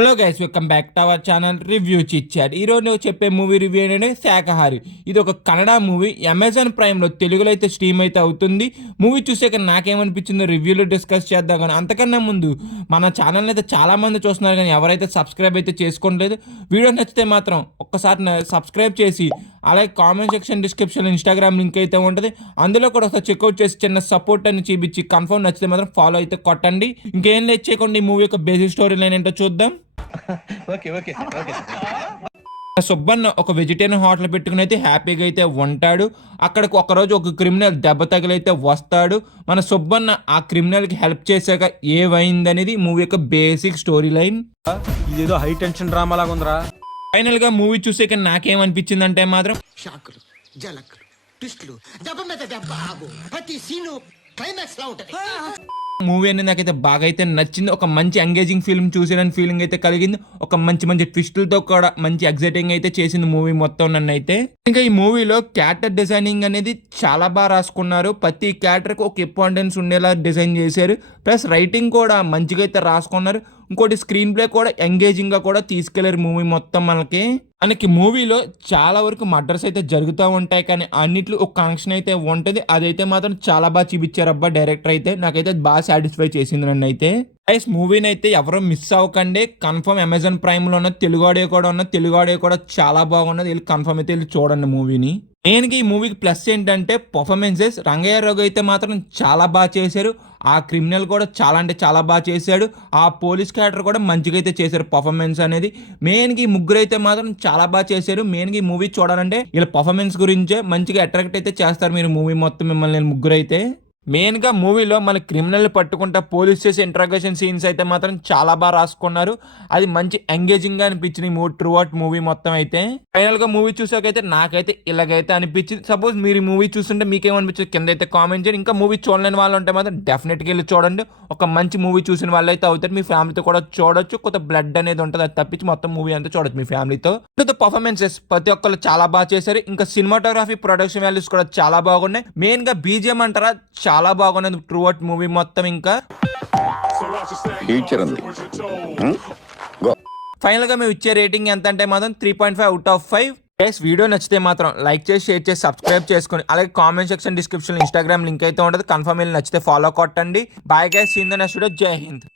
Hello guys, welcome back to our channel review chit chat. ఈ రోజు నేను చెప్పే మూవీ రివ్యూ ఏంటంటే శాకాహారి. ఇది ఒక కన్నడ మూవీ. అమెజాన్ ప్రైమ్లో తెలుగులో అయితే స్ట్రీమ్ అయితే అవుతుంది. మూవీ చూసాక నాకేమనిపించిందో రివ్యూలో డిస్కస్ చేద్దాం. కానీ అంతకన్నా ముందు మన ఛానల్ని అయితే చాలామంది చూస్తున్నారు, కానీ ఎవరైతే సబ్స్క్రైబ్ అయితే చేసుకోవట్లేదు. వీడియో నచ్చితే మాత్రం ఒక్కసారి సబ్స్క్రైబ్ చేసి, అలాగే కామెంట్ సెక్షన్ డిస్క్రిప్షన్లో ఇన్స్టాగ్రామ్ లింక్ అయితే ఉంటుంది, అందులో కూడా ఒకసారి చెక్అవుట్ చేసి చిన్న సపోర్ట్ అని చూపించి కన్ఫర్మ్ నచ్చితే మాత్రం ఫాలో అయితే కొట్టండి. ఇంకేం లేట్ చేయకుండా ఈ మూవీ యొక్క బేసిక్ స్టోరీ లైన్ ఏంటో చూద్దాం. సుబ్బన్న ఒక వెజిటేరియన్ హోటల్ పెట్టుకుని అయితే హ్యాపీగా అయితే ఉంటాడు. అక్కడికి ఒకరోజు ఒక క్రిమినల్ దెబ్బ తగిలైతే వస్తాడు. మన సుబ్బన్న ఆ క్రిమినల్కి హెల్ప్ చేశాక ఏమైందనేది మూవీ యొక్క బేసిక్ స్టోరీ లైన్. ఇదేదో హై టెన్షన్ డ్రామా లాగా ఉందిరా. ఫైనల్ గా మూవీ చూసాక నాకేమనిపించింది అంటే మాత్రం షాకులు, జలకులు, ట్విస్టులు, దెబ్బ మీద దెబ్బ, ప్రతి సీను క్లైమాక్స్ లా ఉంటది. మూవీ అనేది నాకైతే బాగా అయితే నచ్చింది. ఒక మంచి ఎంగేజింగ్ ఫిల్మ్ చూసిన ఫీలింగ్ అయితే కలిగింది. ఒక మంచి మంచి ట్విస్టులతో కూడా మంచి ఎక్సైటింగ్ అయితే చేసింది మూవీ మొత్తం నన్ను అయితే. ఇంకా ఈ మూవీలో క్యారెక్టర్ డిజైనింగ్ అనేది చాలా బాగా రాసుకున్నారు. ప్రతి క్యారెక్టర్కి ఒక ఇంపార్టెన్స్ ఉండేలా డిజైన్ చేశారు. ప్లస్ రైటింగ్ కూడా మంచిగా అయితే రాసుకున్నారు. ఇంకోటి స్క్రీన్ ప్లే కూడా ఎంగేజింగ్గా కూడా తీసుకెళ్లారు మూవీ మొత్తం మనకి మూవీలో చాలా వరకు మర్డర్స్ అయితే జరుగుతూ ఉంటాయి, కానీ అన్నిట్లో ఒక కనెక్షన్ అయితే ఉంటుంది. అదైతే మాత్రం చాలా బాగా చూపించారు అబ్బా డైరెక్టర్ అయితే. నాకైతే బాగా సాటిస్ఫై చేసింది నన్ను అయితే. మూవీని అయితే ఎవరో మిస్ అవ్వకండి. కన్ఫర్మ్ అమెజాన్ ప్రైమ్లో ఉన్న తెలుగు ఆడియో కూడా చాలా బాగున్నది. వెళ్ళి కన్ఫర్మ్ అయితే వెళ్ళి చూడండి మూవీని. మెయిన్గా ఈ మూవీకి ప్లస్ ఏంటంటే పర్ఫార్మెన్సెస్. రంగయ్య రాఘు అయితే మాత్రం చాలా బాగా చేశారు. ఆ క్రిమినల్ కూడా చాలా అంటే చాలా బాగా చేశాడు. ఆ పోలీస్ క్యారెక్టర్ కూడా మంచిగా అయితే చేశారు పర్ఫార్మెన్స్ అనేది. మెయిన్గా ఈ ముగ్గురు అయితే మాత్రం చాలా బాగా చేశారు. మెయిన్గా ఈ మూవీ చూడాలంటే వీళ్ళ పర్ఫార్మెన్స్ గురించే మంచిగా అట్రాక్ట్ అయితే చేస్తారు మీరు మూవీ మొత్తం మిమ్మల్ని ముగ్గురు అయితే. మెయిన్గా మూవీలో మన క్రిమినల్ పట్టుకుంటా పోలీస్ చేసే ఇంట్రాగేషన్ సీన్స్ అయితే మాత్రం చాలా బాగా రాసుకున్నారు. అది మంచి ఎంగేజింగ్గా అనిపించింది ఈ త్రూ అవుట్ మూవీ మొత్తం అయితే. ఫైనల్గా మూవీ చూసాకైతే నాకైతే ఇలాగైతే అనిపించింది. సపోజ్ మీరు ఈ మూవీ చూస్తుంటే మీకేమనిపించింది కింద అయితే కామెంట్ చేయండి. ఇంకా మూవీ చూడలేని వాళ్ళు ఉంటే మాత్రం డెఫినెట్గా వెళ్ళి చూడండి. ఒక మంచి మూవీ చూసిన వాళ్ళు అయితే అవుతారు. మీ ఫ్యామిలీతో కూడా చూడొచ్చు. కొంత బ్లడ్ అనేది ఉంటుంది, అది తప్పించి మొత్తం మూవీ అంతా చూడొచ్చు మీ ఫ్యామిలీతో. పర్ఫార్మెన్సెస్ ప్రతి ఒక్కరు చాలా బాగా చేశారు. ఇంకా సినిమాటోగ్రఫీ, ప్రొడక్షన్ వాల్యూస్ కూడా చాలా బాగున్నాయి. మెయిన్గా బీజిఎం అంటారా చాలా బాగున్నది త్రూ అవుట్ మూవీ మొత్తం. ఇంకా ఫైనల్ గా మేము ఇచ్చే రేటింగ్ ఎంత అంటే మాత్రం 3.5 అవుట్ ఆఫ్ 5. వీడియో నచ్చితే మాత్రం లైక్ చేసి, షేర్ చేసి, సబ్స్క్రైబ్ చేసుకొని, అలాగే comment section description Instagram link అయితే ఉంటుంది. కన్ఫర్మ్ వెళ్ళి నచ్చితే ఫాలో కొట్టండి. Bye guys, seen the next video. జై హింద్.